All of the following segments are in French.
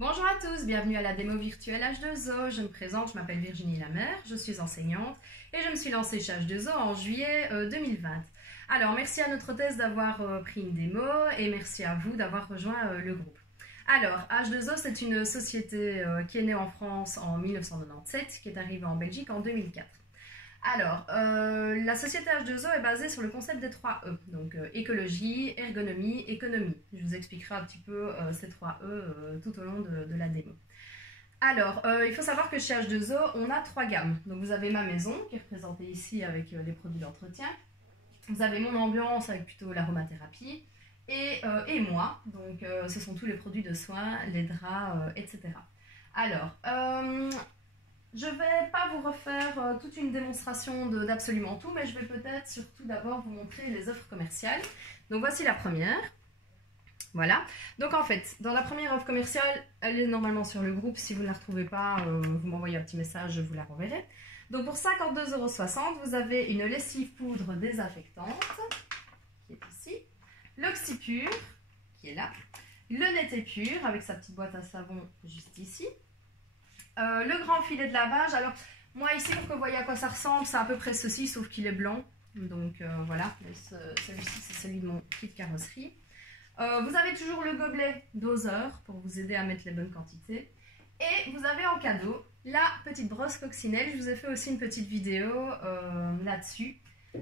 Bonjour à tous, bienvenue à la démo virtuelle H2O. Je me présente, je m'appelle Virginie Lamère, je suis enseignante et je me suis lancée chez H2O en juillet 2020. Alors merci à notre hôtesse d'avoir pris une démo et merci à vous d'avoir rejoint le groupe. Alors H2O c'est une société qui est née en France en 1997, qui est arrivée en Belgique en 2004. Alors, la société H2O est basée sur le concept des 3 E, donc écologie, ergonomie, économie. Je vous expliquerai un petit peu ces 3 E tout au long de la démo. Alors, il faut savoir que chez H2O, on a 3 gammes. Donc vous avez ma maison, qui est représentée ici avec les produits d'entretien. Vous avez mon ambiance avec plutôt l'aromathérapie. Et moi, donc ce sont tous les produits de soins, les draps, etc. Alors, je ne vais pas vous refaire toute une démonstration d'absolument tout, mais je vais peut-être surtout d'abord vous montrer les offres commerciales. Donc voici la première. Voilà. Donc en fait, dans la première offre commerciale, elle est normalement sur le groupe. Si vous ne la retrouvez pas, vous m'envoyez un petit message, je vous la renverrai. Donc pour 52,60 €, vous avez une lessive poudre désinfectante, qui est ici. L'Oxypure, qui est là. Le Netépure, avec sa petite boîte à savon juste ici. Le grand filet de lavage, alors moi ici pour que vous voyez à quoi ça ressemble, c'est à peu près ceci sauf qu'il est blanc, donc voilà, celui-ci c'est celui de mon kit carrosserie. Vous avez toujours le gobelet doseur pour vous aider à mettre les bonnes quantités et vous avez en cadeau la petite brosse coccinelle. Je vous ai fait aussi une petite vidéo là-dessus,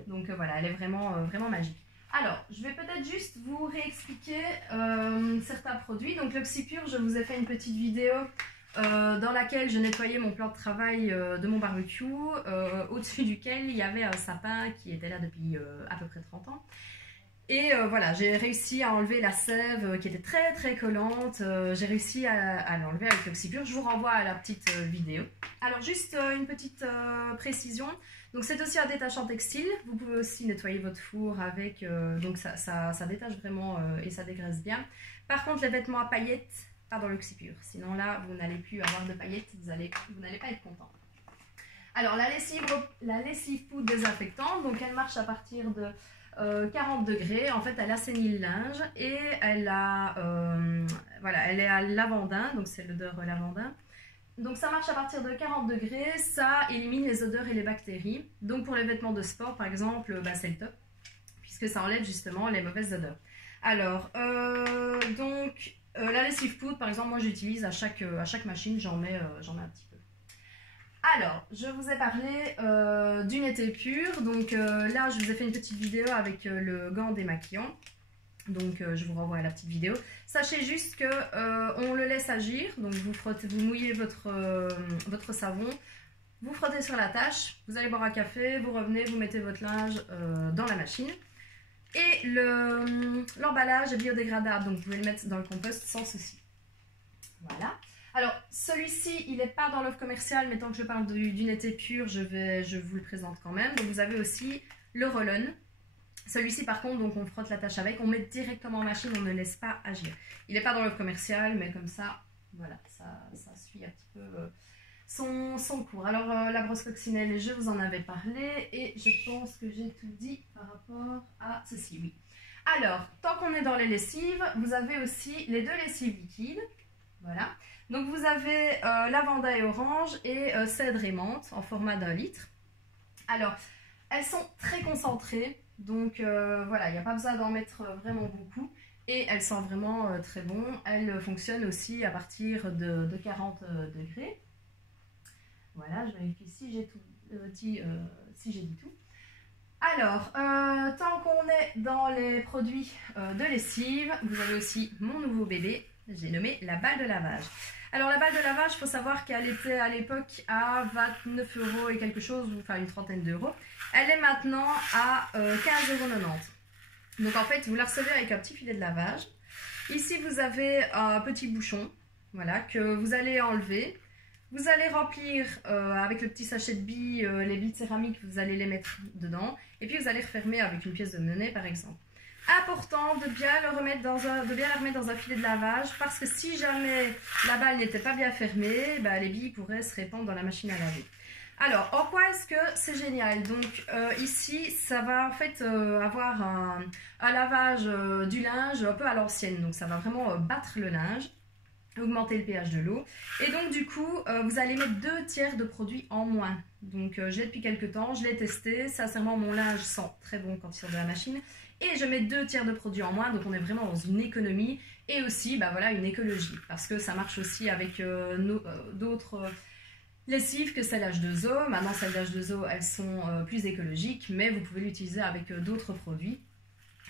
donc voilà, elle est vraiment magique. Alors, je vais peut-être juste vous réexpliquer certains produits. Donc l'Oxypure, je vous ai fait une petite vidéo dans laquelle je nettoyais mon plan de travail de mon barbecue, au-dessus duquel il y avait un sapin qui était là depuis à peu près 30 ans. Et voilà, j'ai réussi à enlever la sève qui était très collante. J'ai réussi à l'enlever avec l'Oxypure. Je vous renvoie à la petite vidéo. Alors juste une petite précision. Donc c'est aussi un détachant textile. Vous pouvez aussi nettoyer votre four avec. Donc ça détache vraiment et ça dégraisse bien. Par contre les vêtements à paillettes, pas dans l'Oxypure. Sinon là, vous n'allez plus avoir de paillettes, vous n'allez pas être content. Alors la lessive poudre désinfectante, donc elle marche à partir de 40 degrés. En fait, elle assainit le linge et elle a, voilà, elle est à lavandin, donc c'est l'odeur lavandin. Donc ça marche à partir de 40 degrés, ça élimine les odeurs et les bactéries. Donc pour les vêtements de sport, par exemple, bah, c'est le top, puisque ça enlève justement les mauvaises odeurs. Alors, la lessive poudre, par exemple, moi j'utilise à chaque machine, j'en mets un petit peu. Alors, je vous ai parlé du Netépure. Donc là, je vous ai fait une petite vidéo avec le gant démaquillant. Donc je vous renvoie à la petite vidéo. Sachez juste que on le laisse agir. Donc vous mouillez votre savon, vous frottez sur la tâche, vous allez boire un café, vous revenez, vous mettez votre linge dans la machine. Et l'emballage est biodégradable, donc vous pouvez le mettre dans le compost sans souci. Voilà. Alors, celui-ci, il n'est pas dans l'offre commerciale, mais tant que je parle du Netépure, je vous le présente quand même. Donc, vous avez aussi le roll-on. Celui-ci, par contre, donc on frotte la tâche avec, on met directement en machine, on ne laisse pas agir. Il n'est pas dans l'offre commerciale, mais comme ça, voilà, ça suit un petit peu son cours. Alors, la brosse coccinelle, je vous en avais parlé et je pense que j'ai tout dit par rapport à ceci, oui. Alors, tant qu'on est dans les lessives, vous avez aussi les deux lessives liquides. Voilà. Donc, vous avez lavanda et orange et cèdre et menthe en format d'1 litre. Alors, elles sont très concentrées. Donc, voilà, il n'y a pas besoin d'en mettre vraiment beaucoup. Et elles sentent vraiment très bon. Elles fonctionnent aussi à partir de 40 degrés. Voilà, je vérifie si j'ai tout dit, si j'ai dit tout. Alors, tant qu'on est dans les produits de lessive, vous avez aussi mon nouveau bébé, j'ai nommé la balle de lavage. Alors la balle de lavage, il faut savoir qu'elle était à l'époque à 29 € et quelque chose, enfin une trentaine d'euros. Elle est maintenant à 15,90 €. Donc en fait, vous la recevez avec un petit filet de lavage. Ici, vous avez un petit bouchon, voilà, que vous allez enlever. Vous allez remplir avec le petit sachet de billes, les billes de céramique, vous allez les mettre dedans. Et puis vous allez refermer avec une pièce de monnaie par exemple. Important de bien la remettre dans un filet de lavage parce que si jamais la balle n'était pas bien fermée, bah, les billes pourraient se répandre dans la machine à laver. Alors, en quoi est-ce que c'est génial? Donc ici, ça va en fait avoir un lavage du linge un peu à l'ancienne. Donc ça va vraiment battre le linge. augmenter le pH de l'eau. Et donc du coup, vous allez mettre 2/3 de produit en moins. Donc je l'ai depuis quelques temps, je l'ai testé. Sincèrement, mon linge sent très bon quand il sort de la machine. Et je mets 2/3 de produit en moins, donc on est vraiment dans une économie. Et aussi, bah voilà, une écologie. Parce que ça marche aussi avec d'autres lessives que celles H2O. Maintenant, celles H2O, elles sont plus écologiques, mais vous pouvez l'utiliser avec d'autres produits.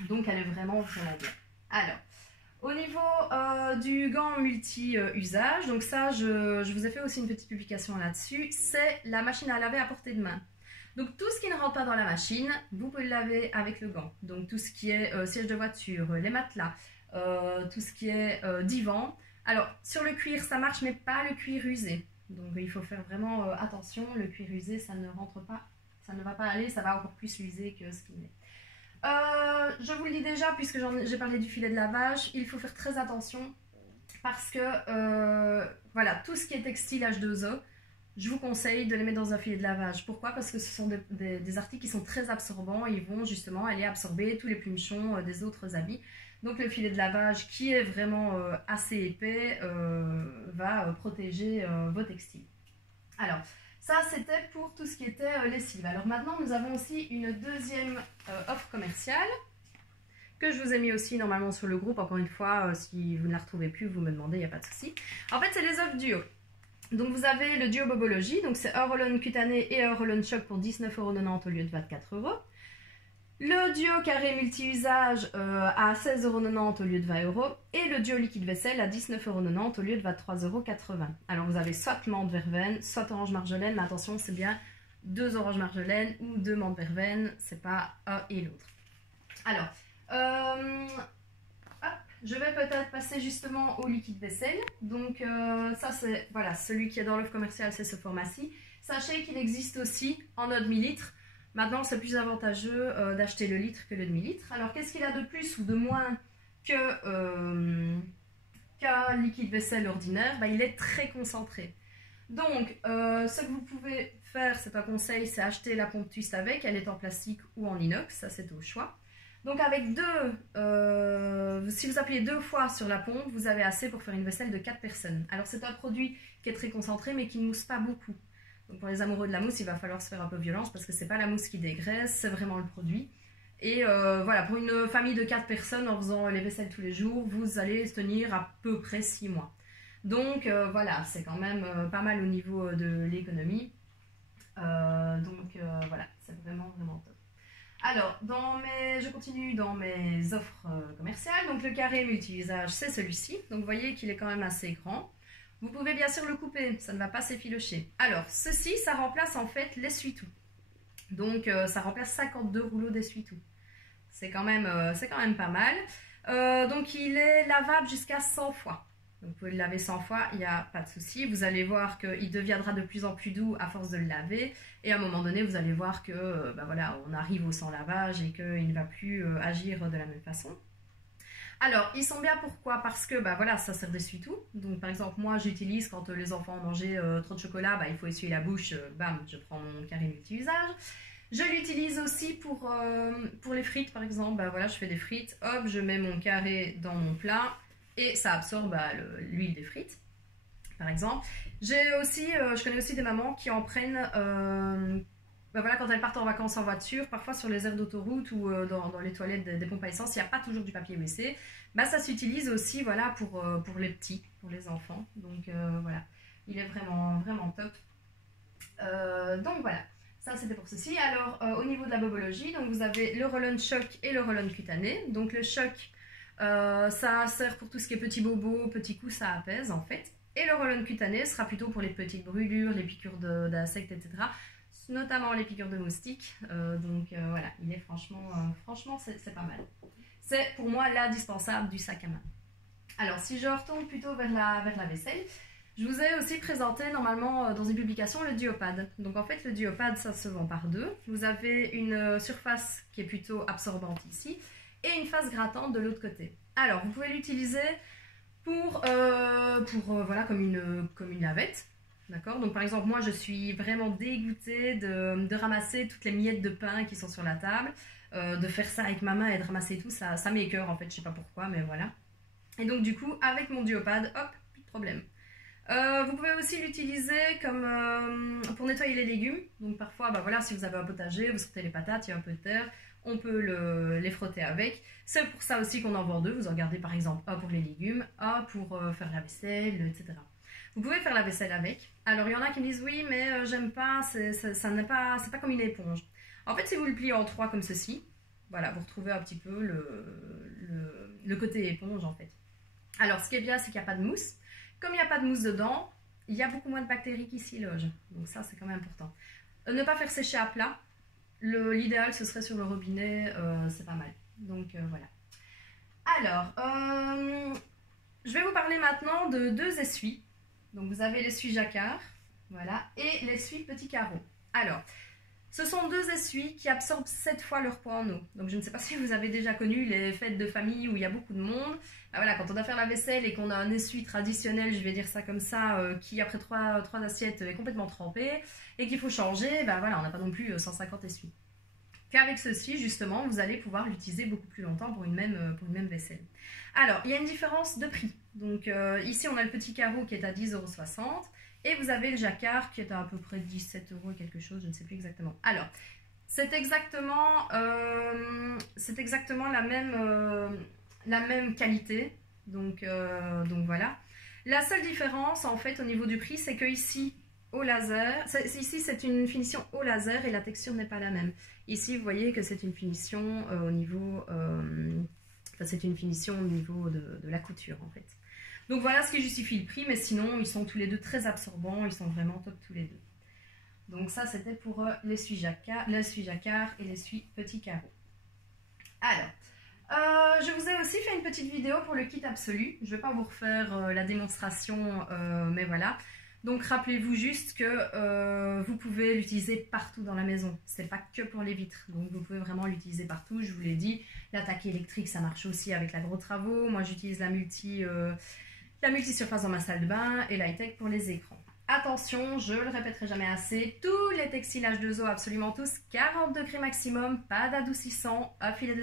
Donc elle est vraiment, vraiment bien. Alors, au niveau du gant multi-usage, donc ça, je vous ai fait aussi une petite publication là-dessus, c'est la machine à laver à portée de main. Donc tout ce qui ne rentre pas dans la machine, vous pouvez le laver avec le gant. Donc tout ce qui est siège de voiture, les matelas, tout ce qui est divan. Alors sur le cuir, ça marche, mais pas le cuir usé. Donc il faut faire vraiment attention, le cuir usé, ça ne rentre pas, ça ne va pas aller, ça va encore plus l'user que ce qu'il est. Je vous le dis déjà, puisque j'ai parlé du filet de lavage, il faut faire très attention parce que voilà, tout ce qui est textile H2O, je vous conseille de les mettre dans un filet de lavage. Pourquoi? Parce que ce sont des articles qui sont très absorbants, ils vont justement aller absorber tous les plumichons des autres habits. Donc le filet de lavage qui est vraiment assez épais va protéger vos textiles. Alors, ça, c'était pour tout ce qui était lessive. Alors maintenant, nous avons aussi une deuxième offre commerciale que je vous ai mis aussi normalement sur le groupe. Encore une fois, si vous ne la retrouvez plus, vous me demandez, il n'y a pas de souci. En fait, c'est les offres duo. Donc vous avez le duo Bobologie, donc c'est un roll-on cutané et un roll-on choc pour 19,90 € au lieu de 24 €. Le duo carré multi-usage à 16,90 € au lieu de 20 € et le duo liquide vaisselle à 19,90 € au lieu de 23,80 €. Alors vous avez soit menthe verveine, soit orange marjolaine, mais attention, c'est bien 2 oranges marjolaine ou 2 menthe verveine, c'est pas un et l'autre. Alors, je vais peut-être passer justement au liquide vaisselle. Donc ça c'est voilà, celui qui est dans l'offre commerciale, c'est ce format-ci. Sachez qu'il existe aussi en eau demi-litre. Maintenant, c'est plus avantageux d'acheter le litre que le demi-litre. Alors, qu'est-ce qu'il a de plus ou de moins qu'un liquide vaisselle ordinaire? Il est très concentré. Donc, ce que vous pouvez faire, c'est un conseil, c'est acheter la pompe twist avec. Elle est en plastique ou en inox, ça c'est au choix. Donc, avec si vous appuyez 2 fois sur la pompe, vous avez assez pour faire une vaisselle de 4 personnes. Alors, c'est un produit qui est très concentré, mais qui ne mousse pas beaucoup. Donc pour les amoureux de la mousse, il va falloir se faire un peu violence parce que c'est pas la mousse qui dégraisse, c'est vraiment le produit. Et voilà, pour une famille de 4 personnes, en faisant les vaisselles tous les jours, vous allez tenir à peu près 6 mois. Donc voilà, c'est quand même pas mal au niveau de l'économie. Voilà, c'est vraiment, vraiment top. Alors, je continue dans mes offres commerciales. Donc le carré multi-usage, c'est celui-ci. Donc vous voyez qu'il est quand même assez grand. Vous pouvez bien sûr le couper, ça ne va pas s'effilocher. Alors, ceci, ça remplace en fait l'essuie-tout. Donc, ça remplace 52 rouleaux d'essuie-tout. C'est quand même pas mal. Donc, il est lavable jusqu'à 100 fois. Donc, vous pouvez le laver 100 fois, il n'y a pas de souci. Vous allez voir qu'il deviendra de plus en plus doux à force de le laver. Et à un moment donné, vous allez voir que, voilà, on arrive au sans lavage et qu'il ne va plus agir de la même façon. Alors, ils sont bien pourquoi? Parce que voilà, ça sert d'essuie-tout. Donc par exemple, moi j'utilise quand les enfants ont mangé trop de chocolat, il faut essuyer la bouche, bam, je prends mon carré multi-usage. Je l'utilise aussi pour les frites par exemple, voilà, je fais des frites, hop, je mets mon carré dans mon plat et ça absorbe l'huile des frites, par exemple. Je connais aussi des mamans qui en prennent... voilà, quand elles partent en vacances en voiture, parfois sur les aires d'autoroute ou dans les toilettes des pompes à essence, il n'y a pas toujours du papier WC. Ça s'utilise aussi voilà, pour les petits, pour les enfants. Donc voilà, il est vraiment, vraiment top. Donc voilà, ça c'était pour ceci. Alors au niveau de la bobologie, donc vous avez le roll-on choc et le roll-on cutané. Donc le choc, ça sert pour tout ce qui est petits bobos, petits coups, ça apaise en fait. Et le roll-on cutané sera plutôt pour les petites brûlures, les piqûres d'insectes, etc. Notamment les piqûres de moustiques. Voilà, il est franchement c'est pas mal. C'est pour moi l'indispensable du sac à main. Alors si je retourne plutôt vers la vaisselle, je vous ai aussi présenté normalement dans une publication le duopad. Donc en fait le duopad ça se vend par deux. Vous avez une surface qui est plutôt absorbante ici et une face grattante de l'autre côté. Alors vous pouvez l'utiliser pour voilà, comme une lavette. D'accord? Donc par exemple, moi je suis vraiment dégoûtée de ramasser toutes les miettes de pain qui sont sur la table, de faire ça avec ma main et de ramasser tout, ça m'écoeure en fait, je sais pas pourquoi, mais voilà. Et donc du coup, avec mon duopad, hop, plus de problème. Vous pouvez aussi l'utiliser comme pour nettoyer les légumes. Donc parfois, bah voilà, si vous avez un potager, vous sortez les patates, il y a un peu de terre, on peut les frotter avec. C'est pour ça aussi qu'on en vend deux. Vous en gardez par exemple un pour les légumes, un pour faire la vaisselle, etc. Vous pouvez faire la vaisselle avec. Alors il y en a qui me disent oui, mais j'aime pas, ça n'est pas, c'est pas comme une éponge. En fait, si vous le pliez en trois comme ceci, voilà, vous retrouvez un petit peu le côté éponge en fait. Alors ce qui est bien, c'est qu'il n'y a pas de mousse. Comme il n'y a pas de mousse dedans, il y a beaucoup moins de bactéries qui s'y logent. Donc ça, c'est quand même important. Ne pas faire sécher à plat. L'idéal, ce serait sur le robinet. C'est pas mal. Donc voilà. Alors, je vais vous parler maintenant de deux essuies. Donc vous avez l'essuie jacquard, voilà, et l'essuie petit carreau. Alors, ce sont deux essuies qui absorbent 7 fois leur poids en eau. Donc je ne sais pas si vous avez déjà connu les fêtes de famille où il y a beaucoup de monde. Ben voilà, quand on doit faire la vaisselle et qu'on a un essuie traditionnel, je vais dire ça comme ça, qui après 3 assiettes est complètement trempé et qu'il faut changer, ben voilà, on n'a pas non plus 150 essuies. Qu'avec ceci, justement, vous allez pouvoir l'utiliser beaucoup plus longtemps pour une même vaisselle. Alors, il y a une différence de prix. Donc ici, on a le petit carreau qui est à 10,60 €. Et vous avez le jacquard qui est à peu près 17 € quelque chose, je ne sais plus exactement. Alors, c'est exactement la même qualité. Donc voilà. La seule différence, en fait, au niveau du prix, c'est que ici, au laser, ici c'est une finition au laser et la texture n'est pas la même. Ici, vous voyez que c'est une finition au niveau, de la couture, en fait. Donc voilà ce qui justifie le prix, mais sinon ils sont tous les deux très absorbants, ils sont vraiment top tous les deux. Donc ça c'était pour l'essuie jacquard et l'essuie petit carreau. Alors, je vous ai aussi fait une petite vidéo pour le kit absolu. Je ne vais pas vous refaire la démonstration, mais voilà. Donc rappelez-vous juste que vous pouvez l'utiliser partout dans la maison. Ce n'est pas que pour les vitres. Donc vous pouvez vraiment l'utiliser partout. Je vous l'ai dit, l'attaque électrique ça marche aussi avec la gros travaux. Moi j'utilise la multi-surface dans ma salle de bain et l'high-tech pour les écrans. Attention, je le répéterai jamais assez, tous les textiles H2O, absolument tous, 40 degrés maximum, pas d'adoucissant, dans un filet de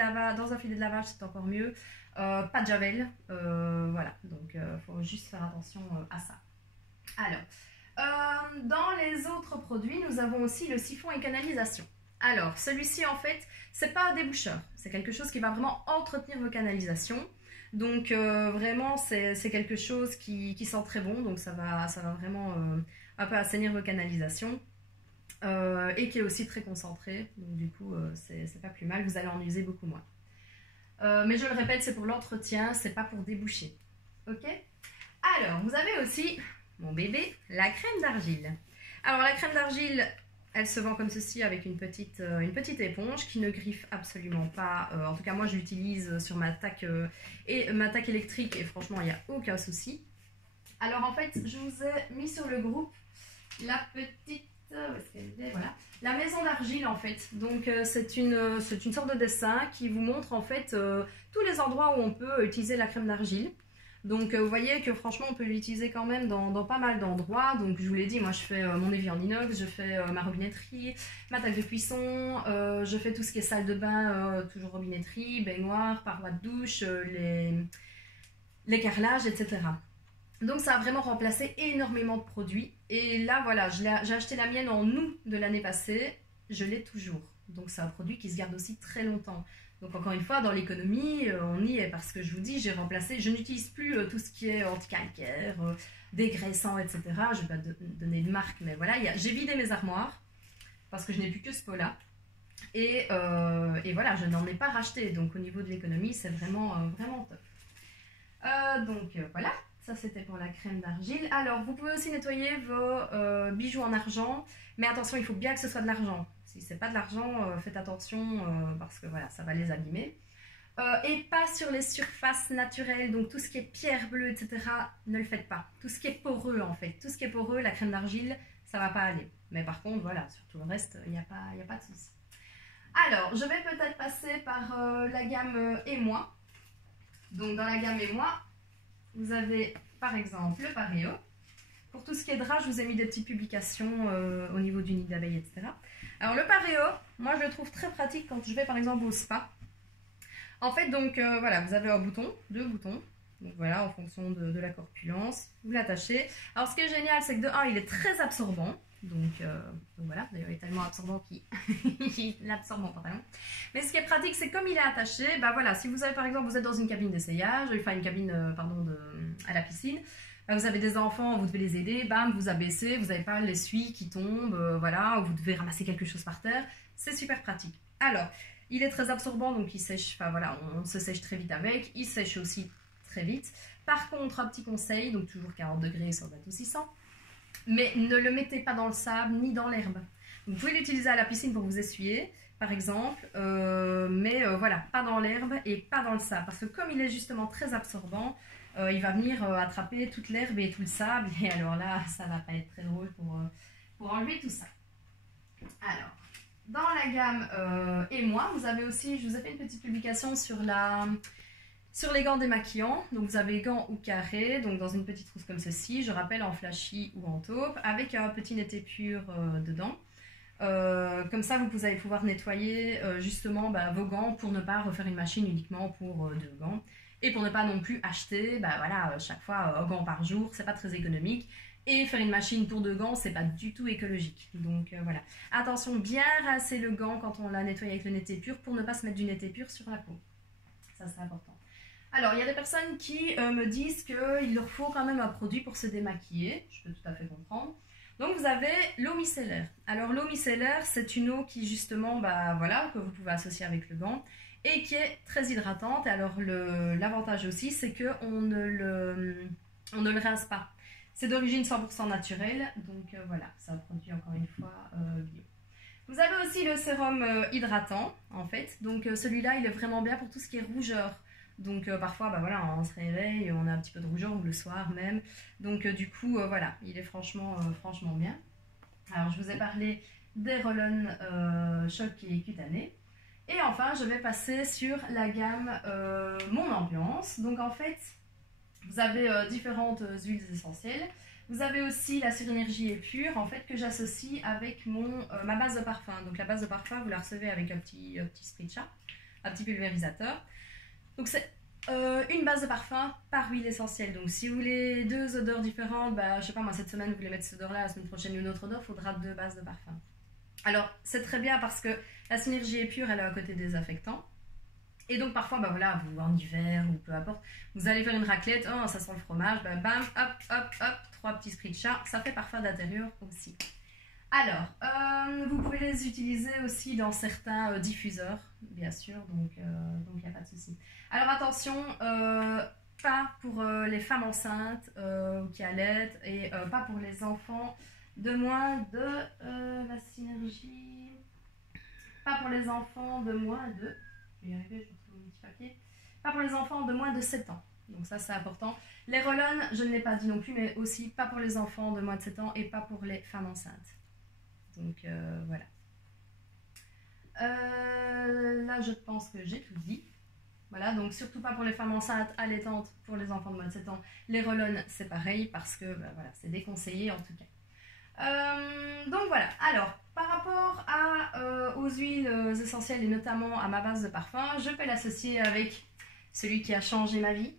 lavage c'est encore mieux, pas de javel, voilà, donc faut juste faire attention à ça. Alors, dans les autres produits, nous avons aussi le siphon et canalisation. Alors, celui-ci en fait, c'est pas un déboucheur, c'est quelque chose qui va vraiment entretenir vos canalisations. Donc vraiment c'est quelque chose qui sent très bon, donc ça va vraiment un peu assainir vos canalisations et qui est aussi très concentré, donc du coup c'est pas plus mal, vous allez en user beaucoup moins. Mais je le répète, c'est pour l'entretien, c'est pas pour déboucher. Ok? Alors vous avez aussi, mon bébé, la crème d'argile. Alors la crème d'argile, elle se vend comme ceci avec une petite éponge qui ne griffe absolument pas. En tout cas, moi, je l'utilise sur ma taque électrique et franchement, il n'y a aucun souci. Alors, en fait, je vous ai mis sur le groupe la petite... voilà, la maison d'argile, en fait. Donc, c'est une sorte de dessin qui vous montre, en fait, tous les endroits où on peut utiliser la crème d'argile. Donc vous voyez que franchement on peut l'utiliser quand même dans pas mal d'endroits. Donc je vous l'ai dit, moi je fais mon évier en inox, je fais ma robinetterie, ma table de cuisson, je fais tout ce qui est salle de bain, toujours robinetterie, baignoire, parois de douche, les carrelages, etc. Donc ça a vraiment remplacé énormément de produits. Et là voilà, j'ai acheté la mienne en août de l'année passée, je l'ai toujours. Donc c'est un produit qui se garde aussi très longtemps. Donc encore une fois, dans l'économie, on y est parce que je vous dis, j'ai remplacé, je n'utilise plus tout ce qui est anti-calcaire, dégraissant, etc. Je ne vais pas donner de marque, mais voilà, j'ai vidé mes armoires parce que je n'ai plus que ce pot-là. Et voilà, je n'en ai pas racheté. Donc au niveau de l'économie, c'est vraiment top. Donc voilà, ça c'était pour la crème d'argile. Alors vous pouvez aussi nettoyer vos bijoux en argent, mais attention, il faut bien que ce soit de l'argent. Si c'est pas de l'argent, faites attention parce que voilà, ça va les abîmer. Et pas sur les surfaces naturelles, donc tout ce qui est pierre bleue, etc. Ne le faites pas. Tout ce qui est poreux en fait, tout ce qui est poreux, la crème d'argile, ça va pas aller. Mais par contre, voilà, sur tout le reste, il n'y a pas de souci. Alors, je vais peut-être passer par la gamme Émoi. Donc dans la gamme Émoi, vous avez par exemple le Pareo. Pour tout ce qui est drap, je vous ai mis des petites publications au niveau du nid d'abeille, etc. Alors le Pareo, moi je le trouve très pratique quand je vais par exemple au spa. En fait donc voilà, vous avez un bouton, deux boutons, Donc voilà, en fonction de la corpulence, vous l'attachez. Alors ce qui est génial, c'est que de 1, il est très absorbant. Donc voilà, d'ailleurs il est tellement absorbant qu'il l'absorbe mon pantalon. Mais ce qui est pratique, c'est comme il est attaché, bah voilà, si vous avez par exemple, vous êtes dans une cabine d'essayage, enfin une cabine, à la piscine, bah, vous avez des enfants, vous devez les aider, bam, vous abaissez, vous n'avez pas l'essuie qui tombe, voilà, ou vous devez ramasser quelque chose par terre, c'est super pratique. Alors, il est très absorbant, donc il sèche, enfin voilà, on se sèche très vite avec, il sèche aussi très vite. Par contre, un petit conseil, donc toujours 40 degrés sur bateau 600, mais ne le mettez pas dans le sable ni dans l'herbe. Vous pouvez l'utiliser à la piscine pour vous essuyer, par exemple, mais voilà, pas dans l'herbe et pas dans le sable, parce que comme il est justement très absorbant, il va venir attraper toute l'herbe et tout le sable, et alors là, ça va pas être très drôle pour enlever tout ça. Alors, dans la gamme Émoi, vous avez aussi, je vous ai fait une petite publication sur les gants démaquillants. Donc vous avez gants ou carrés, donc dans une petite trousse comme ceci, je rappelle en flashy ou en taupe, avec un petit netté pur dedans. Comme ça, vous allez pouvoir nettoyer justement vos gants pour ne pas refaire une machine uniquement pour 2 gants. Et pour ne pas non plus acheter, voilà, chaque fois un gant par jour, c'est pas très économique. Et faire une machine pour 2 gants, c'est pas du tout écologique. Donc voilà. Attention, bien rincer le gant quand on l'a nettoyé avec le netté pur pour ne pas se mettre du netté pur sur la peau. Ça, c'est important. Alors, il y a des personnes qui me disent qu'il leur faut quand même un produit pour se démaquiller. Je peux tout à fait comprendre. Donc, vous avez l'eau micellaire. Alors, l'eau micellaire, c'est une eau qui, justement, voilà, que vous pouvez associer avec le gant et qui est très hydratante. Et alors, l'avantage aussi, c'est qu'on ne le rince pas. C'est d'origine 100% naturelle. Donc, voilà, c'est un produit, encore une fois, bio. Vous avez aussi le sérum hydratant, en fait. Donc, celui-là, il est vraiment bien pour tout ce qui est rougeur. Donc parfois, voilà, on se réveille, on a un petit peu de rougeur, ou le soir même. Donc du coup, voilà, il est franchement bien. Alors je vous ai parlé des roll-on choc et cutané. Et enfin, je vais passer sur la gamme Mon Ambiance. Donc en fait, vous avez différentes huiles essentielles. Vous avez aussi la Synergie et Pure, en fait, que j'associe avec ma base de parfum. Donc la base de parfum, vous la recevez avec un petit spray de chat, un petit pulvérisateur. Donc c'est une base de parfum par huile essentielle. Donc si vous voulez 2 odeurs différentes, je sais pas moi, cette semaine vous voulez mettre cette odeur là, la semaine prochaine une autre odeur, il faudra 2 bases de parfum. Alors c'est très bien parce que la Synergie est pure, elle est à côté des désinfectant. Et donc parfois, voilà, vous en hiver ou peu importe, vous allez faire une raclette, oh ça sent le fromage, bam, hop, hop, hop, 3 petits sprays de chat, ça fait parfum d'intérieur aussi. Alors, vous pouvez les utiliser aussi dans certains diffuseurs, bien sûr, donc il n'y a pas de souci. Alors attention, pas pour les femmes enceintes qui allaitent et pas pour les enfants de moins de la Synergie. Pas pour les enfants de moins de... Je vais y arriver, je retrouve mon petit papier. Pas pour les enfants de moins de 7 ans. Donc ça, c'est important. Les roll-on, je ne l'ai pas dit non plus, mais aussi pas pour les enfants de moins de 7 ans et pas pour les femmes enceintes. Donc voilà. Là, je pense que j'ai tout dit. Voilà, donc surtout pas pour les femmes enceintes, allaitantes, pour les enfants de moins de 7 ans. Les roll-on, c'est pareil parce que voilà, c'est déconseillé en tout cas. Donc voilà, alors par rapport aux huiles essentielles et notamment à ma base de parfum, je peux l'associer avec celui qui a changé ma vie.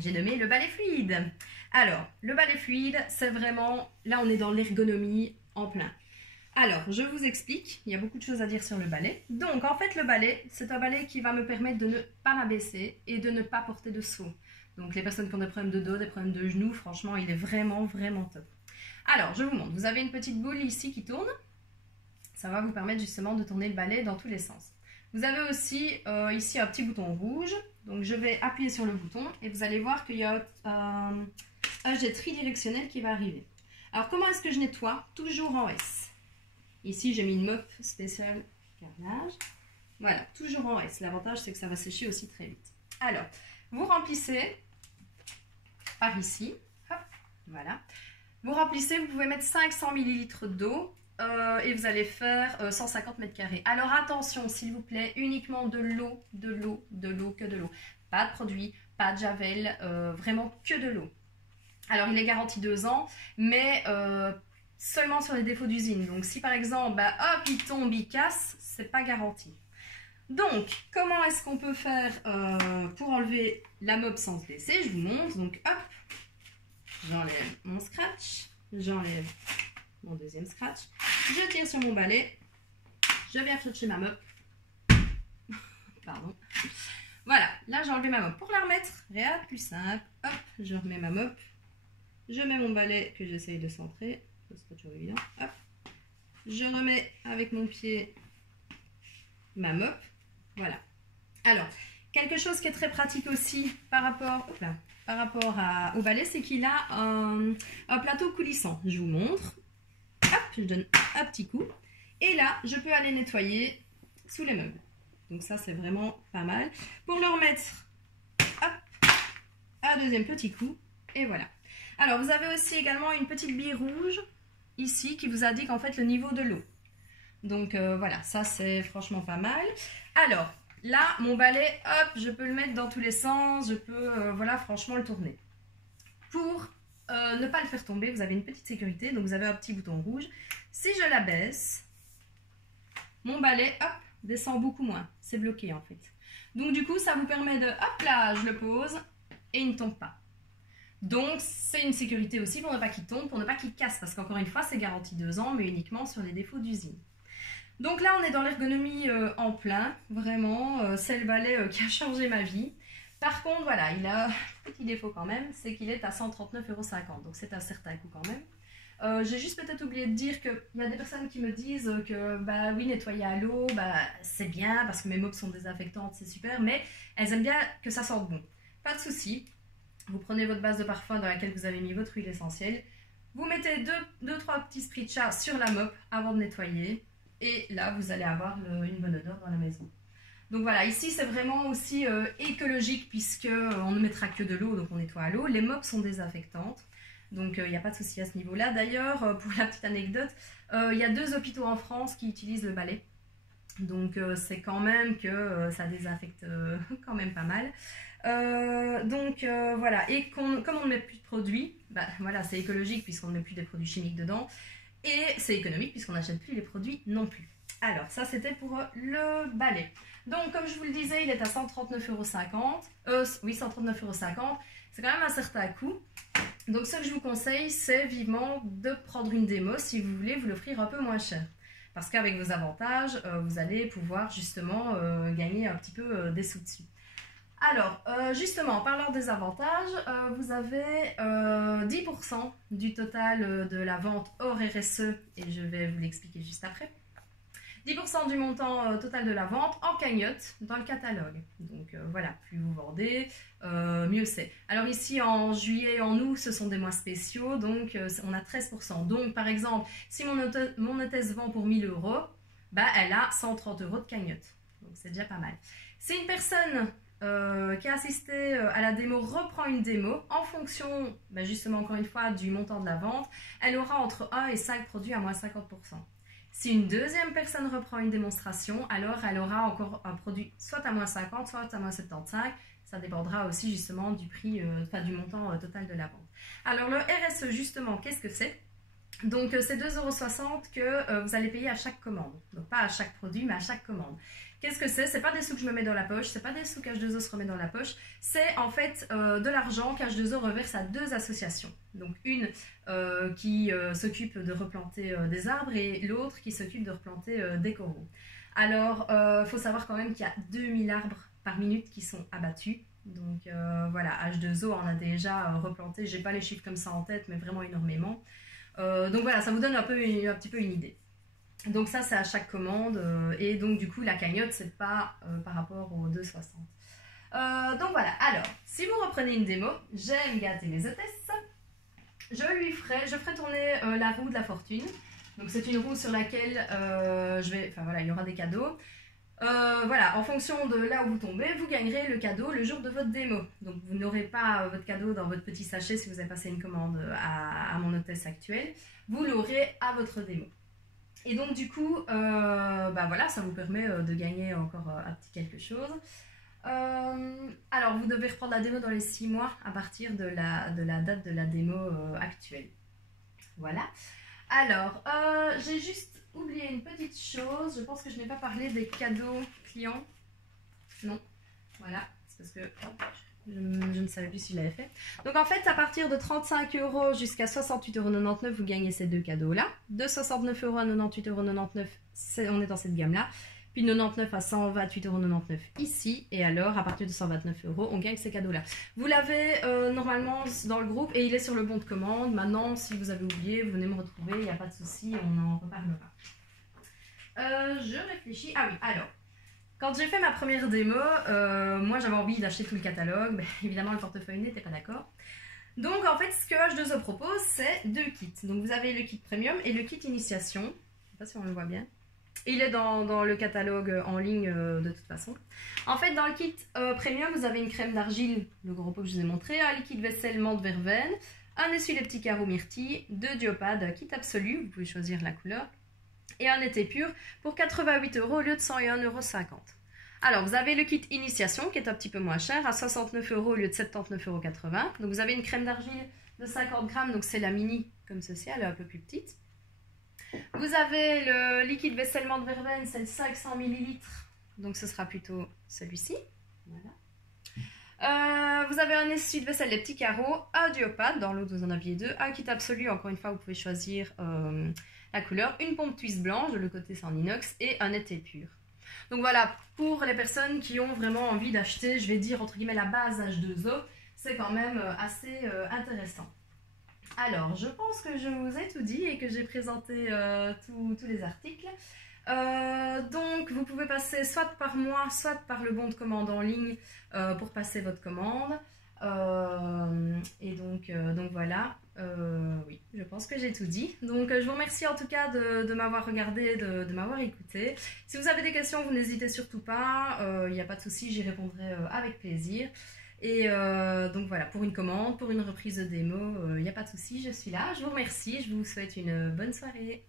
J'ai nommé le balai fluide. Alors, le balai fluide, c'est vraiment, là on est dans l'ergonomie en plein. Alors, je vous explique, il y a beaucoup de choses à dire sur le balai. Donc, en fait, le balai, c'est un balai qui va me permettre de ne pas m'abaisser et de ne pas porter de seau. Donc, les personnes qui ont des problèmes de dos, des problèmes de genoux, franchement, il est vraiment, vraiment top. Alors, je vous montre, vous avez une petite boule ici qui tourne. Ça va vous permettre justement de tourner le balai dans tous les sens. Vous avez aussi ici un petit bouton rouge. Donc, je vais appuyer sur le bouton et vous allez voir qu'il y a un jet tridirectionnel qui va arriver. Alors, comment est-ce que je nettoie? Toujours en S. Ici, j'ai mis une mop spéciale carnage. Voilà, toujours en S. L'avantage, c'est que ça va sécher aussi très vite. Alors, vous remplissez par ici. Hop, voilà. Vous remplissez, vous pouvez mettre 500 ml d'eau et vous allez faire 150 mètres carrés. Alors, attention, s'il vous plaît, uniquement de l'eau, de l'eau, de l'eau, que de l'eau. Pas de produit, pas de javel, vraiment que de l'eau. Alors, il est garanti 2 ans, mais... seulement sur les défauts d'usine. Donc si par exemple, hop, il tombe, il casse, c'est pas garanti. Donc, comment est-ce qu'on peut faire pour enlever la mop sans se blesser? Je vous montre. Donc, hop, j'enlève mon scratch, j'enlève mon deuxième scratch, je tire sur mon balai, je viens chercher ma mop. Pardon. Voilà, là j'ai enlevé ma mop. Pour la remettre, rien de plus simple. Hop, je remets ma mop, je mets mon balai que j'essaye de centrer, c'est pas toujours évident. Hop, je remets avec mon pied ma mop. Voilà. Alors, quelque chose qui est très pratique aussi par rapport au balai, c'est qu'il a un plateau coulissant. Je vous montre. Hop, je donne un petit coup. Et là, je peux aller nettoyer sous les meubles. Donc ça, c'est vraiment pas mal. Pour le remettre, hop, un deuxième petit coup. Et voilà. Alors, vous avez aussi également une petite bille rouge ici qui vous indique en fait le niveau de l'eau. Donc voilà, ça c'est franchement pas mal. Alors, là, mon balai, hop, je peux le mettre dans tous les sens. Je peux, voilà, franchement le tourner. Pour ne pas le faire tomber, vous avez une petite sécurité. Donc, vous avez un petit bouton rouge. Si je l'abaisse, mon balai, hop, descend beaucoup moins. C'est bloqué, en fait. Donc, du coup, ça vous permet de, hop là, je le pose et il ne tombe pas. Donc, c'est une sécurité aussi pour ne pas qu'il tombe, pour ne pas qu'il casse. Parce qu'encore une fois, c'est garanti 2 ans, mais uniquement sur les défauts d'usine. Donc là, on est dans l'ergonomie en plein, vraiment, c'est le balai qui a changé ma vie. Par contre, voilà, il a un petit défaut quand même, c'est qu'il est à 139,50 €, donc c'est un certain coût quand même. J'ai juste peut-être oublié de dire qu'il y a des personnes qui me disent que, bah oui, nettoyer à l'eau, bah, c'est bien, parce que mes mops sont désinfectantes, c'est super, mais elles aiment bien que ça sente bon. Pas de souci, vous prenez votre base de parfum dans laquelle vous avez mis votre huile essentielle, vous mettez 2-3 petits sprays de chat sur la mop avant de nettoyer, et là, vous allez avoir une bonne odeur dans la maison. Donc voilà, ici, c'est vraiment aussi écologique puisqu'on ne mettra que de l'eau, donc on nettoie à l'eau. Les mops sont désinfectantes, donc il n'y a pas de souci à ce niveau-là. D'ailleurs, pour la petite anecdote, il y a 2 hôpitaux en France qui utilisent le balai. Donc c'est quand même que ça désinfecte quand même pas mal. Voilà, et comme on ne met plus de produits, bah, voilà, c'est écologique puisqu'on ne met plus des produits chimiques dedans. Et c'est économique puisqu'on n'achète plus les produits non plus. Alors, ça c'était pour le balai. Donc, comme je vous le disais, il est à 139,50 €. Oui, 139,50 €. C'est quand même un certain coût. Donc, ce que je vous conseille, c'est vivement de prendre une démo si vous voulez vous l'offrir un peu moins cher. Parce qu'avec vos avantages, vous allez pouvoir justement gagner un petit peu des sous dessus. Alors, justement, en parlant des avantages, vous avez 10% du total de la vente hors RSE, et je vais vous l'expliquer juste après. 10% du montant total de la vente en cagnotte dans le catalogue. Donc voilà, plus vous vendez, mieux c'est. Alors ici, en juillet et en août, ce sont des mois spéciaux, donc on a 13%. Donc par exemple, si mon hôtesse vend pour 1 000 €, bah, elle a 130 € de cagnotte. Donc c'est déjà pas mal. Si une personne qui a assisté à la démo reprend une démo en fonction, bah, justement encore une fois, du montant de la vente, elle aura entre 1 et 5 produits à moins 50%. Si une deuxième personne reprend une démonstration, alors elle aura encore un produit soit à moins 50, soit à moins 75. Ça dépendra aussi justement du prix, du montant total de la vente. Alors le RSE justement, qu'est-ce que c'est? Donc c'est 2,60 € que vous allez payer à chaque commande. Donc pas à chaque produit, mais à chaque commande. Qu'est-ce que c'est? C'est pas des sous que je me mets dans la poche, c'est pas des sous qu'H2O se remet dans la poche, c'est en fait de l'argent qu'H2O reverse à 2 associations. Donc une qui s'occupe de replanter des arbres et l'autre qui s'occupe de replanter des coraux. Alors, il faut savoir quand même qu'il y a 2000 arbres par minute qui sont abattus. Donc voilà, H2O en a déjà replanté, j'ai pas les chiffres comme ça en tête, mais vraiment énormément. Donc voilà, ça vous donne un petit peu une idée. Donc ça c'est à chaque commande et donc du coup la cagnotte c'est pas par rapport aux 2,60. Donc voilà, alors si vous reprenez une démo, j'aime gâter mes hôtesses, je ferai tourner la roue de la fortune. Donc c'est une roue sur laquelle il y aura des cadeaux. Voilà, en fonction de là où vous tombez, vous gagnerez le cadeau le jour de votre démo. Donc vous n'aurez pas votre cadeau dans votre petit sachet si vous avez passé une commande à mon hôtesse actuelle, vous l'aurez à votre démo. Et donc du coup, voilà, ça vous permet de gagner encore un petit quelque chose. Alors vous devez reprendre la démo dans les 6 mois à partir de la date de la démo actuelle. Voilà. Alors, j'ai juste oublié une petite chose. Je pense que je n'ai pas parlé des cadeaux clients. Non. Voilà. C'est parce que je ne savais plus si je l'avais fait. Donc en fait, à partir de 35 € jusqu'à 68,99 €, vous gagnez ces deux cadeaux-là. De 69 € à 98,99 €, on est dans cette gamme-là. Puis 99 à 128,99 € ici. Et alors, à partir de 129 €, on gagne ces cadeaux-là. Vous l'avez normalement dans le groupe et il est sur le bon de commande. Maintenant, si vous avez oublié, vous venez me retrouver, il n'y a pas de souci, on en reparlera. Je réfléchis. Ah oui, alors. Quand j'ai fait ma première démo, moi j'avais envie d'acheter tout le catalogue, mais évidemment le portefeuille n'était pas d'accord. Donc en fait ce que H2O propose c'est deux kits. Donc vous avez le kit premium et le kit initiation. Je ne sais pas si on le voit bien. Il est dans le catalogue en ligne de toute façon. En fait dans le kit premium vous avez une crème d'argile, le gros pot que je vous ai montré, un liquide vaisselle menthe verveine, un essuie les petits carreaux myrtille, deux diopades, kit absolu, vous pouvez choisir la couleur. Et un été pur pour 88 € au lieu de 101,50 €. Alors, vous avez le kit initiation qui est un petit peu moins cher, à 69 € au lieu de 79,80 €. Donc, vous avez une crème d'argile de 50 grammes, donc c'est la mini comme ceci, elle est un peu plus petite. Vous avez le liquide vaisselle menthe verveine, c'est 500 ml, donc ce sera plutôt celui-ci. Voilà. Vous avez un essuie de vaisselle les petits carreaux, un diopade, dans l'autre vous en aviez deux, un kit absolu, encore une fois vous pouvez choisir la couleur, une pompe twist blanche, de le côté c'est en inox, et un été pur. Donc voilà, pour les personnes qui ont vraiment envie d'acheter, je vais dire entre guillemets la base H2O, c'est quand même assez intéressant. Alors, je pense que je vous ai tout dit et que j'ai présenté tous les articles. Donc, vous pouvez passer soit par moi, soit par le bon de commande en ligne pour passer votre commande. Et donc voilà, oui, je pense que j'ai tout dit. Donc, je vous remercie en tout cas de m'avoir regardé, de m'avoir écouté. Si vous avez des questions, vous n'hésitez surtout pas. Il n'y a pas de souci, j'y répondrai avec plaisir. Et donc voilà, pour une commande, pour une reprise de démo, il n'y a pas de souci, je suis là. Je vous remercie, je vous souhaite une bonne soirée.